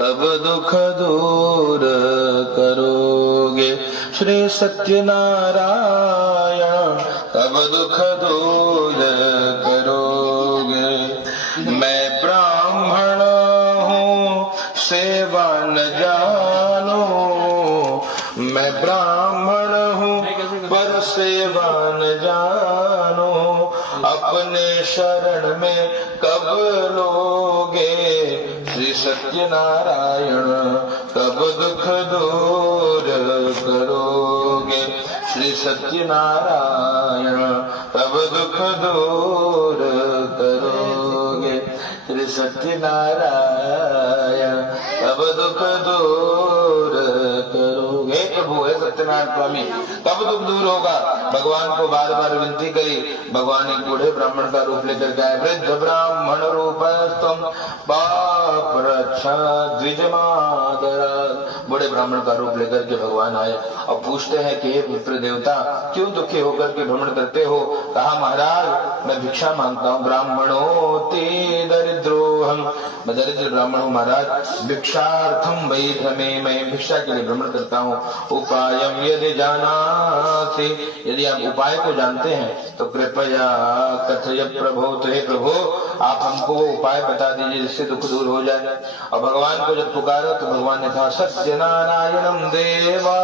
अब दुख दूर करोगे श्री सत्यनारायण, कब दुख दूर करोगे। मैं ब्राह्मण हूँ सेवा न जानो, मैं ब्राह्मण हूँ पर सेवा न जानो। अपने शरण में कब लोगे श्री सत्यनारायण, कब दुख दूर करोगे श्री सत्यनारायण, कब दुख दूर करोगे श्री सत्यनारायण, कब दुख दूर करोगे। प्रभु है सत्यनारायण स्वामी, कब दुख दूर होगा। भगवान को बार बार विनती करी। भगवान एक बूढ़े ब्राह्मण का रूप लेकर गए। वृद्ध ब्राह्मण रूप तुम पाप रक्षा द्विजमादरा। बूढ़े ब्राह्मण का रूप लेकर के भगवान आए और पूछते हैं कि हे विप्र देवता, क्यों दुखी होकर के भ्रमण करते हो। कहा महाराज मैं भिक्षा मांगता हूँ। ब्राह्मणों ते दरिद्रोहम, मैं दरिद्र ब्राह्मण हूँ महाराज। भिक्षार्थम वै भ्रमे, मैं भिक्षा के लिए भ्रमण करता हूँ। उपायम यदि जानाति, यदि आप उपाय को जानते हैं तो कृपया कथय प्रभो, तो हे प्रभु आप हमको उपाय बता दीजिए जिससे दुख दूर हो जाए। और भगवान को जब पुकारा तो भगवान ने कहा सत्यनारायणम देवा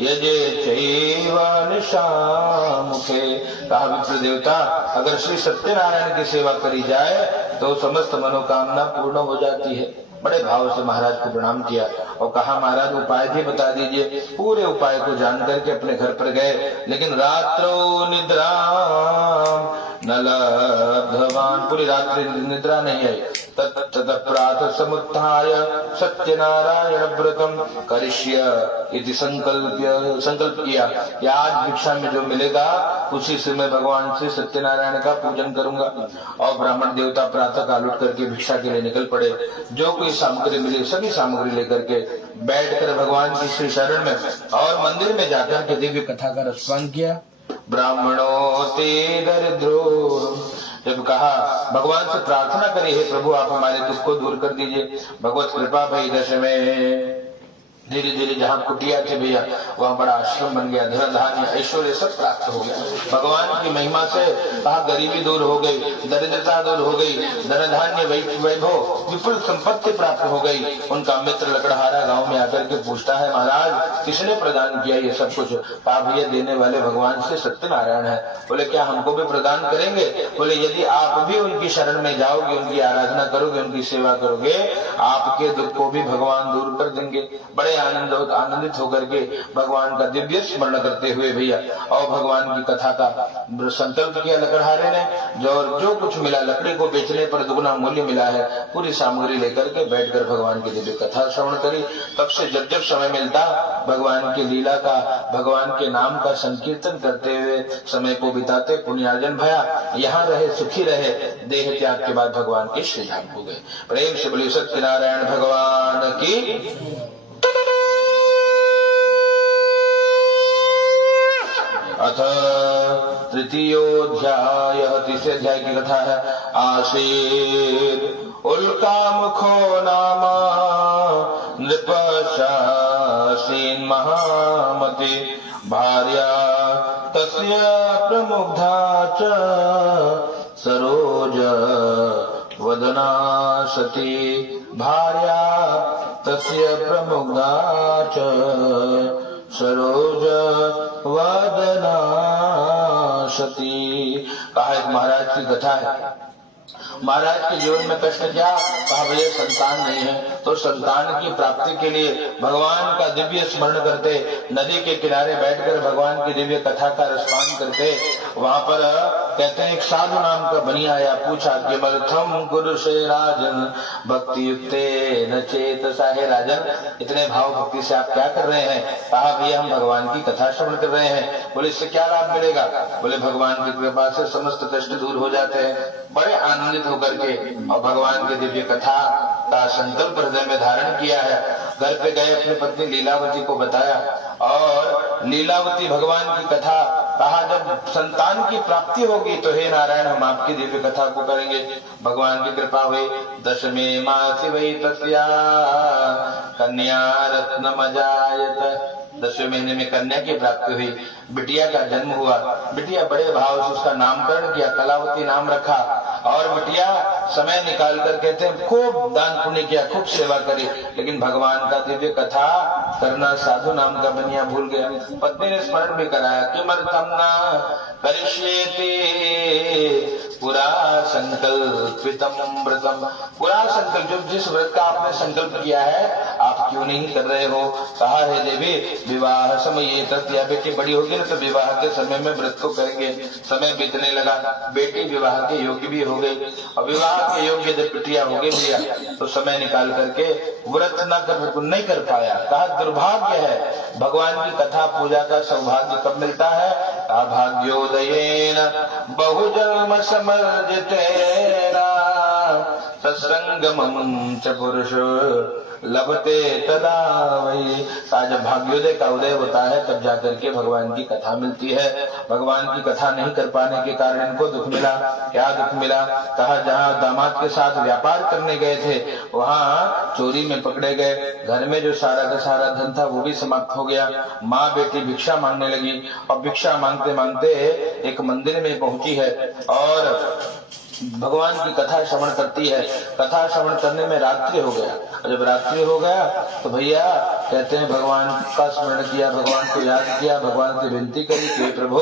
यजे चैवा निशामुखे। कहा विप्र देवता अगर श्री सत्यनारायण की सेवा करी जाए तो समस्त मनोकामना पूर्ण हो जाती है। बड़े भाव से महाराज को प्रणाम किया और कहा महाराज उपाय भी बता दीजिए। पूरे उपाय को जान करके अपने घर पर गए, लेकिन रात्रो निद्रा न लब्धवान, पूरी रात्रि निद्रा नहीं आई। तत प्रातः समुत्थाय सत्यनारायण व्रतम करिष्य इति संकल्प किया कि आज भिक्षा में जो मिलेगा उसी से मैं भगवान से सत्यनारायण का पूजन करूंगा। और ब्राह्मण देवता प्रातः काल उठ करके भिक्षा के लिए निकल पड़े। जो कोई सामग्री मिली सभी सामग्री लेकर के बैठकर भगवान की श्री शरण में और मंदिर में जाकर के दिव्य कथा का रसपान किया। ब्राह्मणों ते दरिद्रो, जब कहा भगवान से प्रार्थना करी हे प्रभु आप हमारे दुख को दूर कर दीजिए। भगवत कृपा भई दश में धीरे धीरे जहाँ कुटिया थे भैया वहाँ बड़ा आश्रम बन गया। धन धान्य ऐश्वर्य सब प्राप्त हो गया। भगवान की महिमा से कहा गरीबी दूर हो गई, दरिद्रता दूर हो गई, धन धान्य वैभव विपुल संपत्ति प्राप्त हो गई। उनका मित्र लकड़हारा गांव में आकर के पूछता है महाराज किसने प्रदान किया ये सब कुछ। कहा भैया देने वाले भगवान से सत्यनारायण है। बोले क्या हमको भी प्रदान करेंगे। बोले यदि आप भी उनकी शरण में जाओगे, उनकी आराधना करोगे, उनकी सेवा करोगे, आपके दुख को भी भगवान दूर कर देंगे। बड़े आनंदित होकर के भगवान का दिव्य स्मरण करते हुए भैया और भगवान की कथा का संकल्प किया लकड़हारे ने। जो कुछ मिला लकड़ी को बेचने पर दुगना मूल्य मिला है, पूरी सामग्री लेकर के बैठकर भगवान की दिव्य कथा श्रवण करी। तब से जब जब समय मिलता भगवान की लीला का, भगवान के नाम का संकीर्तन करते हुए समय को बिताते। पुण्यार्जन भया, यहाँ रहे सुखी रहे। देह त्याग के बाद भगवान के श्री धाम हो गए। प्रेम से बोलिए सत्यनारायण भगवान की। अथ तृतीयोध्याय, तीसरे अध्याय की कथा है। आसीर उल्कामुखो नामा नृपशासीन महामति भार्या तस्य प्रमुग्धा च सरोज वदना सती। भार्या तस्य प्रमुग्धा च सरोज वदना सती। कहा एक महाराज की कथा है। महाराज के जीवन में कष्ट क्या। कहा भैया संतान नहीं है तो संतान की प्राप्ति के लिए भगवान का दिव्य स्मरण करते, नदी के किनारे बैठकर भगवान की दिव्य कथा का रसपान करते। वहां पर कहते हैं एक साधु नाम का बनिया आया, पूछा किमर्थम कुरुषे राजन भक्ति युक्ते न चेतसा। हे राजन इतने भाव भक्ति से आप क्या कर रहे हैं। कहा भैया हम भगवान की कथा श्रवण कर रहे हैं। बोले इससे क्या लाभ मिलेगा। बोले भगवान की कृपा से समस्त कष्ट दूर हो जाते हैं। बड़े आनंदित होकर के और भगवान की दिव्य कथा का संकल्प हृदय में धारण किया है। घर पे गए अपनी पत्नी लीलावती को बताया और लीलावती भगवान की कथा कहा जब संतान की प्राप्ति होगी तो हे नारायण हम आपकी दिव्य कथा को करेंगे। भगवान की कृपा हुई। दशमे मासी वही तस्या कन्या रत्नमजायत। 10वें महीने में कन्या की प्राप्ति हुई, बिटिया का जन्म हुआ। बिटिया बड़े भाव से उसका नामकरण किया, कलावती नाम रखा। और बिटिया समय निकाल कर कहते हैं खूब दान पुण्य किया, खूब सेवा करी, लेकिन भगवान का दिव्य कथा करना साधु नाम का बनिया भूल गया। पत्नी ने स्मरण भी कराया किमर्थम न करिष्येति पुरा संकल्पितम व्रतम। पुरा संकल्प, जिस व्रत का आपने संकल्प किया है आप क्यों नहीं कर रहे हो। कहा है देवी विवाह समय तत्या, बेटी बड़ी होगी ना तो विवाह के समय में व्रत को करेंगे। समय बीतने लगा, बेटी विवाह के योग्य भी हो गई, और विवाह के योग्य जब बिटिया हो गई भैया तो समय निकाल करके व्रत नहीं कर पाया। कहा दुर्भाग्य है, भगवान की कथा पूजा का सौभाग्य कब मिलता है। भाग्योदयेन बहुजन्म समर्जितेन सत्संगमं च पुरुष लभते तदा वही। जब भाग्योदय का उदय होता है तब जाकर के भगवान की कथा मिलती है। भगवान की कथा नहीं कर पाने के कारण इनको दुख मिला। क्या दुख मिला। कहा जहाँ दामाद के साथ व्यापार करने गए थे वहाँ चोरी में पकड़े गए, घर में जो सारा का सारा धन था वो भी समाप्त हो गया। माँ बेटी भिक्षा मांगने लगी और भिक्षा मांगते मांगते एक मंदिर में पहुंची है और भगवान की कथा श्रवण करती है। कथा श्रवण करने में रात्रि हो गया, और जब रात्रि हो गया तो भैया कहते हैं भगवान का स्मरण किया, भगवान को याद किया, भगवान से विनती करी कि प्रभु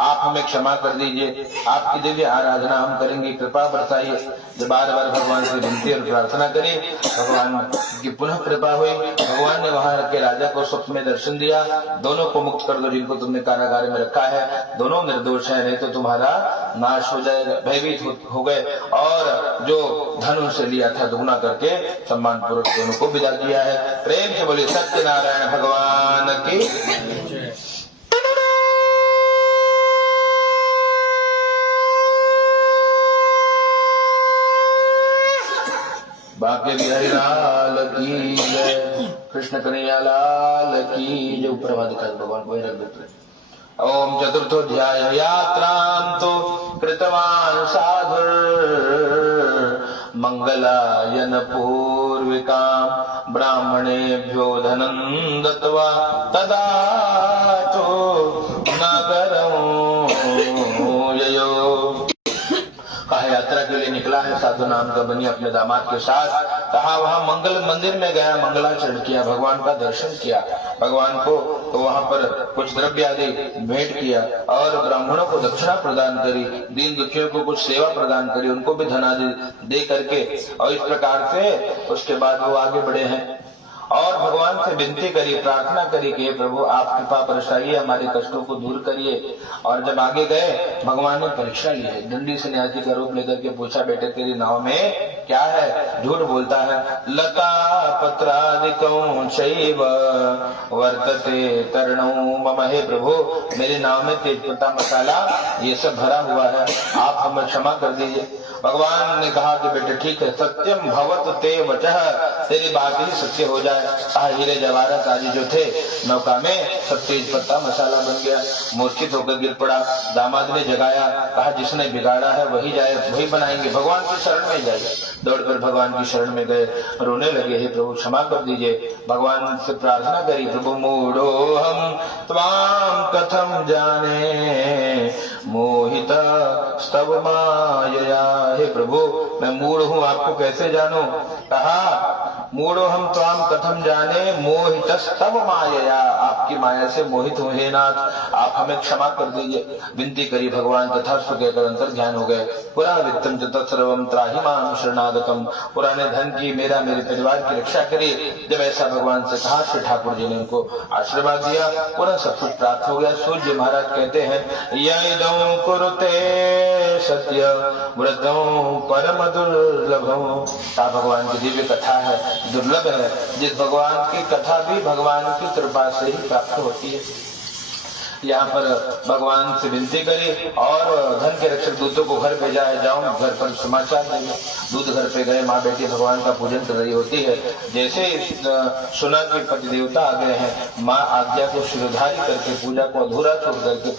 आप हमें क्षमा कर दीजिए, आपकी दिव्य आराधना हम करेंगे, कृपा बरसाइए। जब बार बार भगवान से विनती और प्रार्थना करी, भगवान की पुनः कृपा हुई। भगवान ने वहां के राजा को स्वप्न में दर्शन दिया, दोनों को मुक्त कर दो जिनको तुमने कारागार में रखा है, दोनों निर्दोष है, नहीं तो तुम्हारा नाश हो जाएगा। भयभीत हो गए और जो धन उनसे लिया था दुगना करके सम्मान पूर्वक दोनों को विदा किया है। प्रेम से बोले सत्यनारायण भगवान की। बाके बिहारी लाल की जय, कृष्ण कन्हैया लाल की जय। ऊपर दिखा भगवान को रख देते। ओम चतुर्थोध्याय यात्रां तो कृतवान् साधु मंगलायन पूर्विकां ब्राह्मणेभ्यो धनं दत्त्वा तदा तो नगरं ययो। कहा यात्रा के लिए निकला है साधु नाम का बनी अपने दामाद के साथ। कहा वहां मंगल मंदिर में गया, मंगलाचरण किया, भगवान का दर्शन किया, भगवान को तो वहां पर कुछ द्रव्य आदि भेंट किया और ब्राह्मणों को दक्षिणा प्रदान करी, दीन दुखियों को कुछ सेवा प्रदान करी, उनको भी धन आदि दे करके, और इस प्रकार से उसके बाद वो आगे बढ़े हैं और भगवान से विनती करी, प्रार्थना करी कि प्रभु आप कृपा बरसाइए, हमारे कष्टों को दूर करिए। और जब आगे गए भगवान ने परीक्षा ली है, दंडी सन्यासी का रूप लेकर के पूछा बेटे तेरी नाव में क्या है। झूठ बोलता है। लता पत्रादिकं चैव वर्तते तरणौ मम। हे प्रभु मेरी नाव में तेजपत्ता मसाला ये सब भरा हुआ है, आप हमें क्षमा कर दीजिए। भगवान ने कहा कि बेटे ठीक है, सत्यम भवत ते वचः, तेरी बात ही सत्य हो जाए। हीरे जवाहरात आदि जो थे नौका में सब तेज पत्ता मसाला बन गया। मूर्छित होकर गिर पड़ा, दामाद ने जगाया, कहा जिसने बिगाड़ा है वही जाए, वही बनाएंगे, भगवान की शरण में जाइए। दौड़कर भगवान की शरण में गए, रोने लगे, हे प्रभु क्षमा कर दीजिए। भगवान से प्रार्थना करी, प्रभु मूढ़ो हम त्वाम कथम जाने मोहित स्तव मायया। हे प्रभु मैं मूढ़ हूँ, आपको कैसे जानूं। कहा मूढ़ो हम त्वाम कथम जाने मोहित स्तव मायया, आपकी माया से मोहित हुए हे नाथ, आप हमें क्षमा कर दीजिए। विनती करी, भगवान तथास्तु कहकर अंतर ध्यान हो गए। पुरा वित्तम तथा सर्वम त्राहि मां शरणागतम, पुराने धन की मेरा मेरे परिवार की रक्षा करी। जब ऐसा भगवान से कहा श्री ठाकुर जी ने उनको आशीर्वाद दिया, पुनः सब कुछ प्राप्त हो गया। सूर्य महाराज कहते हैं यदं कुरुते सत्य व्रतों परम दुर्लभों। भगवान की दिव्य कथा है, दुर्लभ है। जिस भगवान की कथा भी भगवान की कृपा से ही प्राप्त होती है। यहाँ पर भगवान से विनती करी और धन के रक्षक दूतों को घर भेजा है, जाओ घर पर समाचार देंगे। दूत घर पे गए, माँ बेटी भगवान का पूजन कर रही होती है। जैसे सुना कि पति देवता आ गए हैं, माँ आज्ञा को शिरोधारी करके पूजा को अधूरा छोड़ करके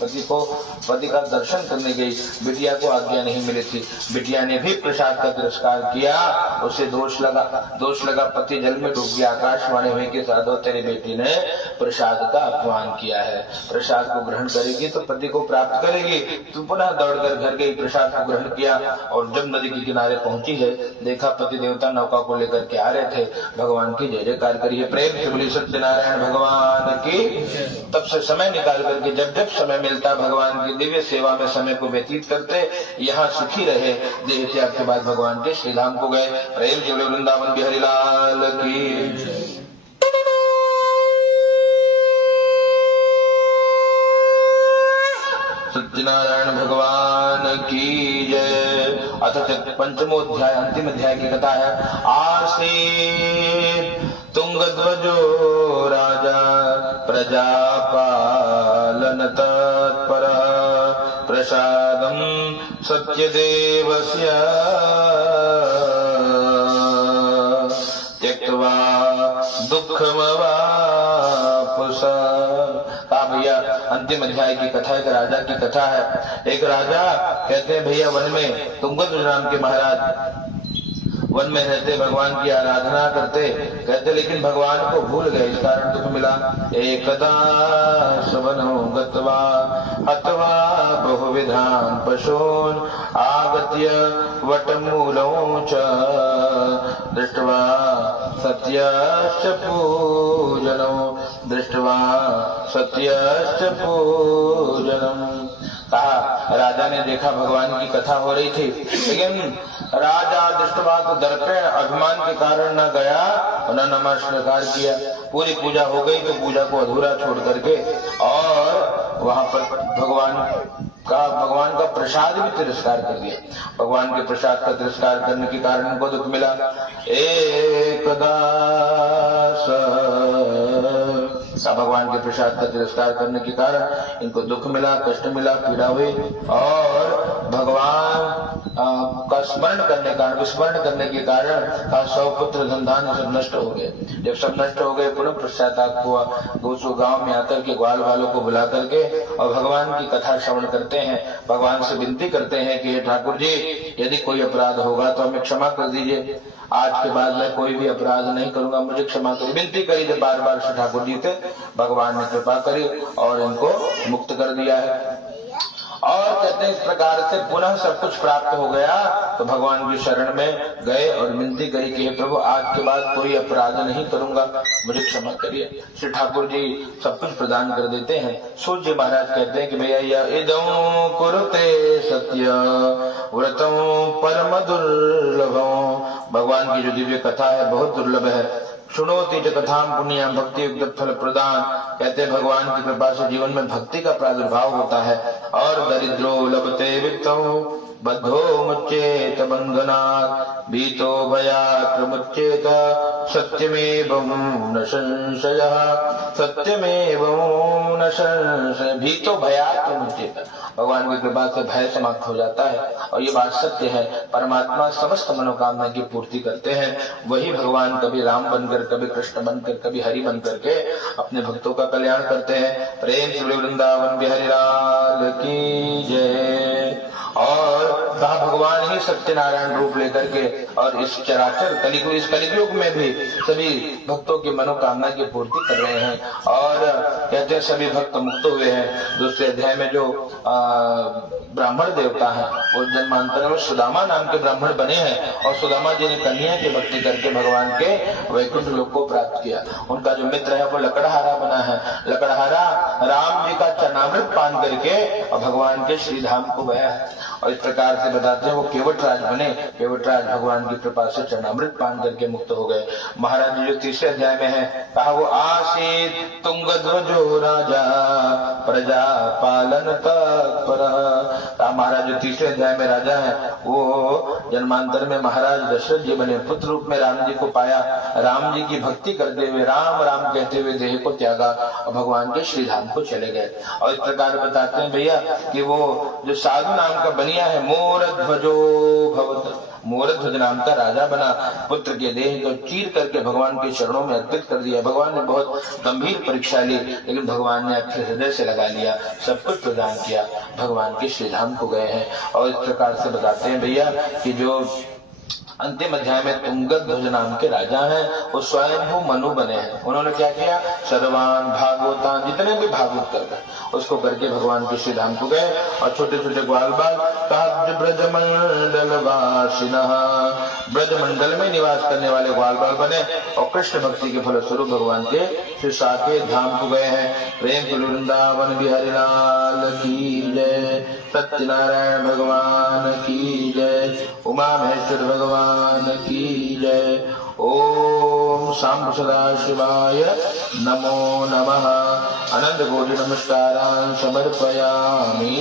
पति का दर्शन करने गई। बिटिया को आज्ञा नहीं मिली थी, बिटिया ने भी प्रसाद का तिरस्कार किया। उसे दोष लगा, पति जल में डूब गया। आकाशवाणी हुई कि साधो तेरी बेटी ने प्रसाद का अपमान किया है, प्रसाद को ग्रहण करेगी तो पति को प्राप्त करेगी। तो पुनः दौड़कर घर गई, प्रसाद को ग्रहण किया और जब नदी के किनारे पहुंची है, देखा पति देवता नौका को लेकर के आ रहे थे। भगवान की जय जयकार करिए, प्रेम से बोलिए सत्यनारायण भगवान की। तब से समय निकाल करके जब जब समय मिलता भगवान की दिव्य सेवा में समय को व्यतीत करते, यहाँ सुखी रहे। देह त्याग के बाद भगवान के श्री धाम को गए। प्रेम से बोलिए वृंदावन बिहारी लाल की। सत्यनारायण भगवान की जय। अथ पंचमोध्याय अंतिम अध्याय की कथा है। आसीत् तुंगध्वजो राजा प्रजापालन तत्परः प्रसादं सत्यदेवस्य त्यक्त्वा दुःखमवापुषा। भैया अंतिम अध्याय की कथा एक राजा की कथा है। एक राजा कहते हैं भैया वन में तुंगध्वज नाम के महाराज वन में रहते, भगवान की आराधना करते, कहते लेकिन भगवान को भूल गए, इस कारण दुख मिला। एकदा सवनो गत्वा हत्वा बहुविधान् पशून् आगत्य वटमूलं च दृष्ट्वा सत्यश्च पूजनम्। कहा राजा ने देखा भगवान की कथा हो रही थी, लेकिन राजा दृष्टवा तो दर्पण अभिमान के कारण न गया और न नमस्कार किया। पूरी पूजा हो गई तो पूजा को अधूरा छोड़ करके और वहां पर भगवान का प्रसाद भी तिरस्कार कर दिया। भगवान के प्रसाद का तिरस्कार करने के कारण उनको दुख मिला। एकदा भगवान के प्रसाद का तिरस्कार करने के कारण इनको दुख मिला, कष्ट मिला, पीड़ा हुई और भगवान का स्मरण करने का विस्मरण करने के कारण का 100 पुत्र धन धान्य सब नष्ट हो गए। जब सब नष्ट हो गए पुनः पश्चाताप हुआ। 200 गांव में आकर के ग्वाल वालों को बुला करके और भगवान की कथा श्रवण करते हैं, भगवान से विनती करते हैं कि हे ठाकुर जी यदि कोई अपराध होगा तो हमें क्षमा कर दीजिए, आज के बाद मैं कोई भी अपराध नहीं करूंगा, मुझे क्षमा करिए। विनती करी जब बार बार श्री ठाकुर जी थे, भगवान ने कृपा करी और इनको मुक्त कर दिया है। और कहते हैं इस प्रकार से पुनः सब कुछ प्राप्त हो गया तो भगवान की शरण में गए और विनती करी कि हे प्रभु आज के बाद कोई अपराध नहीं करूंगा, मुझे क्षमा करिए। श्री ठाकुर जी सब कुछ प्रदान कर देते हैं। सूर्य महाराज कहते हैं कि भैया इदं कुरुते सत्य व्रतं परम दुर्लभं। भगवान की जो दिव्य कथा है बहुत दुर्लभ है। सुनोति च कथाम पुण्याम भक्ति युक्त फल प्रदान। कहते हैं भगवान की कृपा से जीवन में भक्ति का प्रादुर्भाव होता है। और दरिद्रो लभते वित्तो बद्धो मुच्येत बंधनात् भीतो भयात् प्रमुच्येत सत्यमेवं न संशयः सत्यमेवं न संशयः। भीतो भयात् प्रमुच्येत, भगवान की कृपा से भय समाप्त हो जाता है और ये बात सत्य है। परमात्मा समस्त मनोकामना की पूर्ति करते हैं। वही भगवान कभी राम बनकर, कभी कृष्ण बनकर, कभी हरि बनकर के अपने भक्तों का कल्याण करते हैं। प्रेम से वृंदावन बिहारी लाल की जय। और कहा भगवान ही सत्यनारायण रूप लेकर के और इस चराचर कलियुग, इस कलियुग में भी सभी भक्तों की मनोकामना की पूर्ति कर रहे हैं। और कहते हैं सभी भक्त मुक्त हुए हैं। दूसरे अध्याय में जो ब्राह्मण देवता है वो जन्मांतर में सुदामा नाम के ब्राह्मण बने हैं और सुदामा जी ने कन्या की भक्ति करके भगवान के वैकुंठ लोक को प्राप्त किया। उनका जो मित्र है वो लकड़हारा बना है। लकड़हारा राम जी का चरणामृत पान करके और भगवान के श्री धाम को गया है। और इस प्रकार से बताते हैं वो केवटराज बने। केवटराज भगवान की कृपा से चरणामृत पान करके मुक्त हो गए। महाराज जी जो तीसरे अध्याय में है कहा वो आसीत तुंगध्वजो राजा प्रजा पालन तत्पर। महाराज जो तीसरे अध्याय में राजा है वो जन्मांतर में महाराज दशरथ जी बने। पुत्र रूप में राम जी को पाया, राम जी की भक्ति करते हुए राम राम कहते हुए देह को त्यागा और भगवान के श्री धाम को चले गए। और इस प्रकार बताते हैं भैया कि वो जो साधु नाम का बनिया है मोरध्वजो भवत, मोरध्वज नाम का राजा बना। पुत्र के देह को चीर करके भगवान के चरणों में अर्पित कर दिया। भगवान ने बहुत गंभीर परीक्षा ली लेकिन भगवान ने अपने हृदय से लगा लिया, सब कुछ प्रदान किया, भगवान के श्री धाम को गए हैं। और इस प्रकार से बताते हैं भैया कि जो अंतिम अध्याय में तुंगध्वज नाम के राजा हैं वो स्वयंभू मनु बने हैं। उन्होंने क्या किया, सर्वान भागवतान जितने भी भागवत कर गए उसको करके भगवान के श्री धाम को गए। और छोटे छोटे ग्वाल बाल ब्रजमंडल वासिनः, ब्रजमंडल में निवास करने वाले ग्वाल बाल बने और कृष्ण भक्ति के फलस्वरूप भगवान के श्री साकेत धाम को गए हैं। प्रेम वृंदावन बिहारी लाल की जय, सत्यनारायण भगवान की जय, उमा महेश्वर भगवान की जय। ओम सांब सदा शिवाय नमो नमः। अनंत कोटि नमस्कारान् समर्पयामि।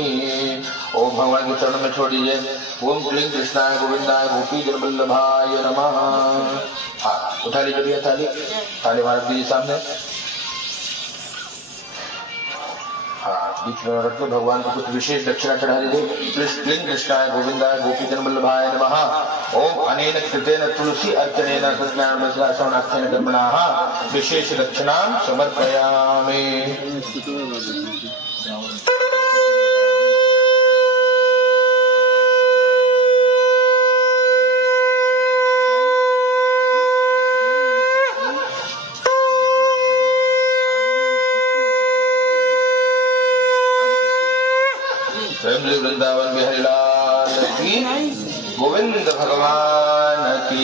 ओम भगवान के चरणों में छोड़ दीजिए। ओम क्लीं कृष्णाय गोविंदाय गोपी जनवल्लभाय नमः। हाँ उठा लीजिए भैया थाली, थाली भारत दीजिए सामने। हाँ बीच में रख के भगवान को कुछ विशेष दक्षिणा चढ़ा दीजिए। क्लीं कृष्णाय गोविंदाय गोपी जनवल्लभाय नमः। ओम अनेन कृतेन तुलसी अर्चनेन सत्यनारायण कर्मणाः विशेष दक्षिणां समर्पयामि। वृंदावन बिहारी लाल की, गोविंद भगवान की।